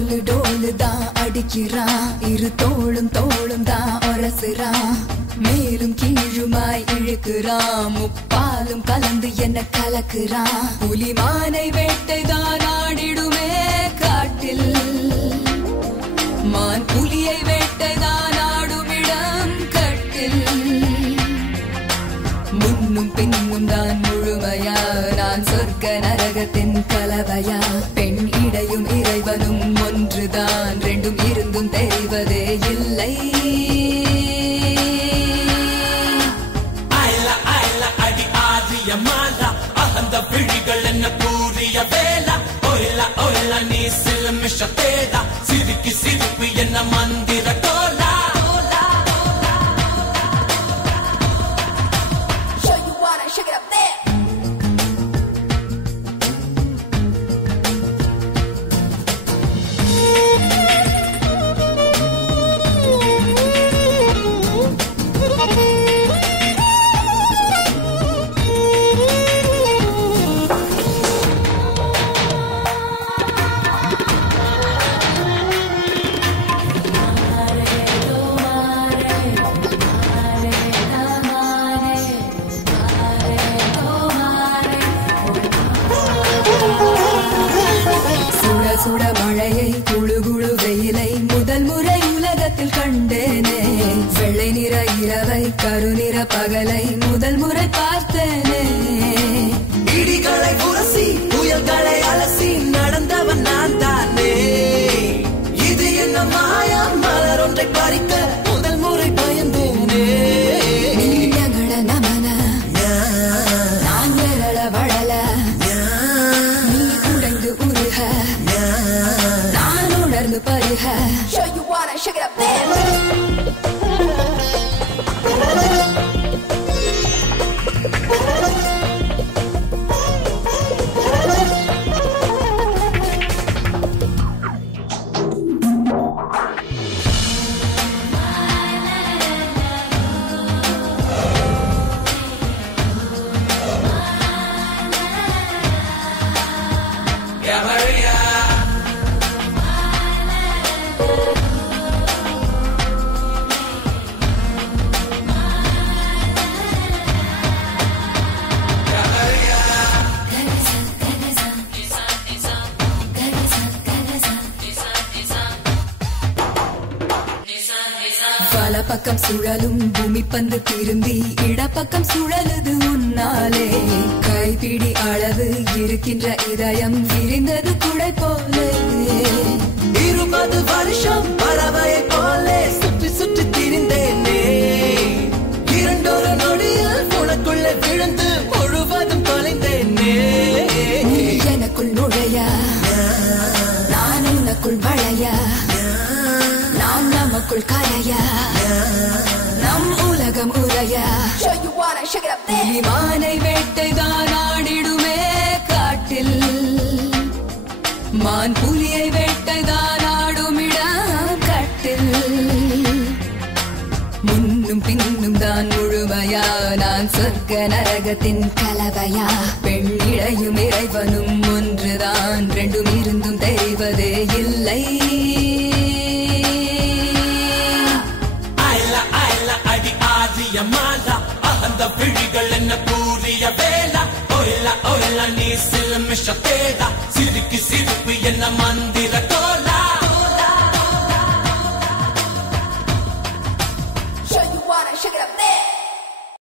டோலு டோலு தான் அடிக்கிறான், இரு தோளும் தோளும் தான் ஒரசுறான், மேலும் கீழுமாய் இழுக்கிறான், முப்பாலும் கலந்து என்ன கலக்குறான். புலிமானை வேட்டைதான் ஆடிடுமே காட்டில், மான் புலியை வேட்டைதான் ஆடுமிடம் கட்டில். முன்னும் பின்னும் தான் முழுமையா, நான் சொர்க்க நரகத்தின் கலவையா. பெண் இடையும் இறைவனும் ஒன்றுதான், ரெண்டும் இருந்தும் தெரிவதே இல்லை. அடி ஆதிய மாலா, அகந்த விழிகள் என்ன கூறிய வேளா. ஒயிலா ஒயிலா நீ சிலுமிஷ தேடா, சிரிக்கி சிரிப்பு என்ன மந்திர டோலா. சுட மழையை குழு குழு வெயிலை முதல் முறை உலகத்தில் கண்டேனே. வெள்ளை நிற இரவை கருநிற பகலை முதல் முறை பார்த்தேனே. இடிகளை உரசி புயல்களை அலசி நடந்தவன் நான் தானே. இது என்ன மாயா, மலர் ஒன்றை பறிக்க முதல் முறை பயந்தேனே. நீங்கள நமன நான் விரள வளல, நீ உடைந்து உருக நான் உணர்ந்து பருக. Show you wanna shake it up there. பல பக்கம் சுழலும் பூமி பந்து திரும்பி இடப்பக்கம் சுழலுது உன்னாலே. கைப்பிடி அளவு இருக்கின்ற இதயம் விரிந்தது குடை போலே. 20 வருஷம் பறவையை போலே சுற்றி சுற்றி திரிந்தேனே. இரண்டொரு நொடியில் உனக்குள்ளே விழுந்து முழுவதும் தொலைந்தேனே. எனக்குள் நுழைய நான் உனக்குள் வளைய, நாம் நமக்குள் கரைய, நம் உலகம் உரைய. புலிமானை வேட்டைதான் ஆடிடுமே காட்டில், மான் புலியை வேட்டைதான் ஆடுமிடம் கட்டில். முன்னும் பின்னும் தான் முழுமையா, நான் சொர்க்க நரகத்தின் கலவையா. பெண் இடையும் இறைவனும் ஒன்றுதான், ரெண்டும் இருந்தும் தெரிவதே இல்லை. அடி ஆதிய மாலா, அகந்த விழிகள் என்ன கூறிய வேளா. ஒயிலா ஒயிலா நீ சிலுமிஷ தேடா, சிரிக்கி சிரிப்பு என்ன மந்தி